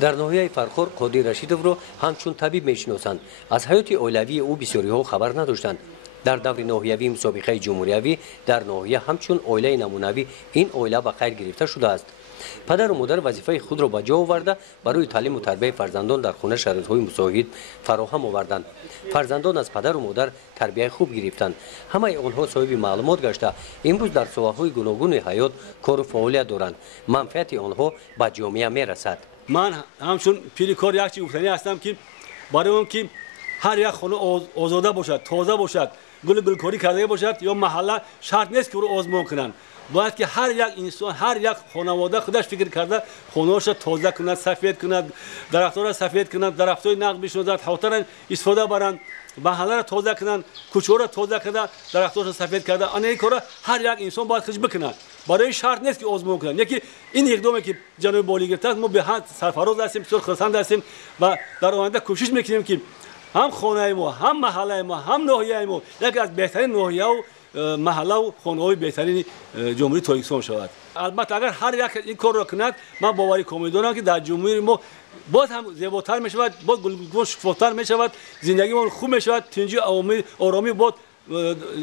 در ناحیه فرخور قادر رشیدов رو همچون طبیب میشناسند. از حیات اولوی او بسیاری‌ها خبر نداشتند. در دور ناحیوی مسابقه جمهوریوی در ناحیه همچون اویله نمونوی این اویله به خیر گرفته شده است. پدر و مادر وظیفه خود را به جا آورده برای تعلیم و تربیت فرزندان در خانه شرایط‌های مساعد فراهم آوردند. فرزندان از پدر و مادر تربیت خوب گرفتند. همه آنها صاحب معلومات گشته امروز در ساحه‌های گوناگون حیات کار و فعالیت دارند. منفعت آنها به جامعه میرسد. من همچون پیرکار یک چیز گفتنی هستم که برای که هر یک خانه آزاده باشد، تازه باشد، گلکاری کرده باشد یا محله شرط نیست که او را آزمون کنند. باید که هر یک انسان، هر یک خانواده خودش فکر کرده خانه‌اش را تازه کند، سفید کند، درخت‌ها را سفید کند، درخت‌های نقد بشناسد، حوض را استفاده برند، محله را تازه کنند، کوچه را تازه کرده، درخت‌ها را سفید کرده. آن این کارا هر یک انسان باید خودش بکند. برای شرط نیست که آزمون کنند. یکی این اقدامی که جناب والی گرفته است، ما به حد سرفراز هستیم، بسیار خرسند هستیم و در آینده کوشش می‌کنیم که هم خانه ما، هم محله ما، هم ناحیه ما یکی از بهترین ناحیه و محله و خانه‌های بهترین جمهوری تاجیکستان شود. البته اگر هر یک این کار را کند، من باوری کامل دارم که در جمهوری ما باز هم زیباتر می شود، باز گلگون شفافتر می شود، زندگی ما خوب می شود، تنجی آرامی باز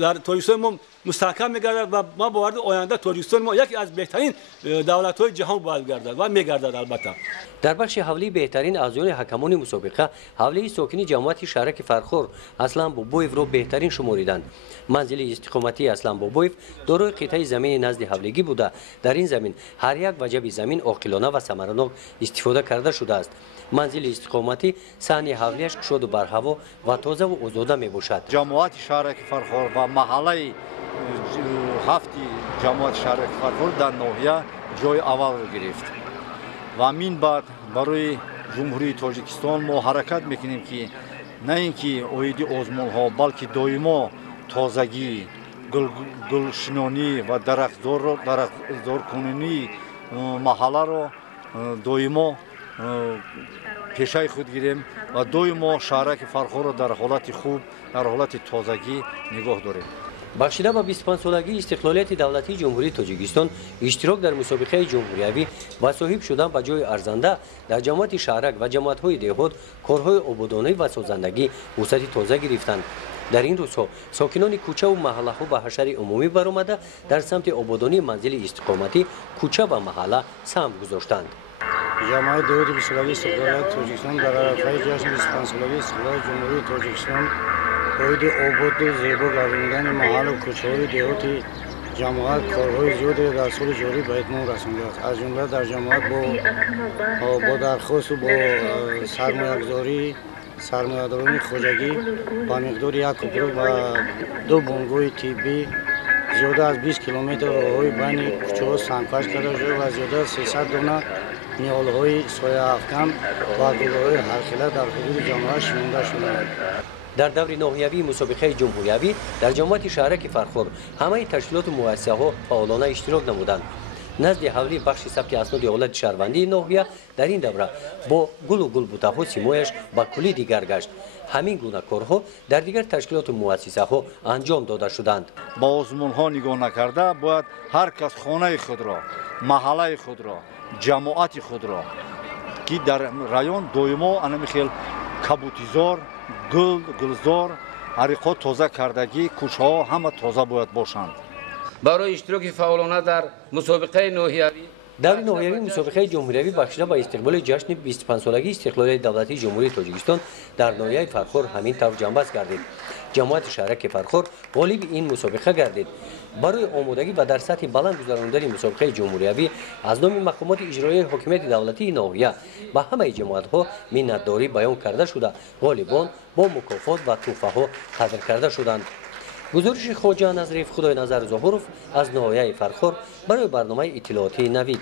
در تاجیکستان ما مستحکم می‌گردد و ما باور آینده تاجیکستان ما یکی از بهترین دولت‌های جهان باید گردد و می‌گردد. البته در بخش حولی بهترین اعضای حکمان مسابقه حولی ساکنی جماعت شهرک فرخور اسلام بابویف را بهترین شماریدند. منزل استقامتی اسلام بابویف دارای قطعه زمین نزد حولگی بوده. در این زمین هر یک وجب زمین عاقلانه و ثمرناک استفاده کرده شده است. منزل استقامتی صحن حولیش شد و بر هوا و تازه و آزاده میباشد. جماعت شهرک فرخور و محله هفتی جماعت شهرک فرخور در ناحیه جای اول گرفت و همین بعد برای جمهوری تاجیکستان ما حرکت میکنیم که نه اینکه اویدی آزمون ها بلکه دائما تازگی، گلشنانی و درختزار کنونی محله را دائما پیشه خود گیریم و دائما شهرک فرخور را در حالت خوب، در حالت تازگی نگاه داریم. بخشیده به 25 سالگی استقلالیت دولتی جمهوری تاجیکستان اشتراک در مسابقه جمهوریوی و صاحب شدن به جای ارزنده در جماعت شهرک و جماعت‌های دهات کارهای آبادانی و سازندگی وسعت تازه گرفتند. در این روزها ساکنان کوچه و محله‌ها به حشر عمومی برآمده در سمت آبادانی منزل استقامتی کوچه و محله سهم گذاشتند. جماعت دهات 20 سالگی استقلالیت تاجیکستان در عرفه جشن 25 سالگی استقلال جمهوری تاجیکستان باید آباد و زیبا گرداندن محل و کوچه‌های دهاتی جماعت کارهای زیادی در سال جاری به اتمام رسانیده است. از جمله در جماعت با درخواست و با سرمایه‌داران خواجگی با مقدار یک کوپرو و 2 بنگاه طبی زیاده از 20 کیلومتر راههای بین کوچه‌ها سنگفش کرده شده و زیاده از 300 دانه نیالهای سایه افکن و گل‌های هرخیله در حدود جماعت شمرده شده. در دور ناحیوی مسابقه جمهوریوی در جماعت شهرک فرخور همه تشکیلات و مؤسسه‌ها فعالانه اشتراک نمودند. نزد حولی بخش ثبت اسناد حالت شهروندی ناحیه در این دوره با گل و گلبوته‌ها سیمایش با کلی دیگر گشت. همین گونه کارها در دیگر تشکیلات و مؤسسه‌ها انجام داده شدند. با آزمون‌ها نگاه نکرده باید هر کس خانه خود را، محله خود را، جماعت خود را که در رایون دائما انمیخیل کبوتیزار، گلزار، عریق‌ها تازه کردگی، کوچه‌ها همه تازه باید باشند. برای اشتراک فعالانه در مسابقه ناحیوی در ناحیوی مسابقه جمهوریوی بخشیده به استقبال جشن 25 سالگی استقلالیت دولتی جمهوری تاجیکستان در ناحیه فرخور همین طور جنبش گردید. جماعت شهرک فرخور غالب این مسابقه گردید. برای آمادگی و در سطح بلند گذراندن مسابقه جمهوریوی از نام مقامات اجرایی حکومت دولتی ناحیه به همه جماعت‌ها منتداری بیان کرده شده غالبان با مکافات و تحفه‌ها قدر کرده شدند. گزارش خواجه نظریف خدای نظر ظهوروف از ناحیه فرخور برای برنامه اطلاعاتی نوید.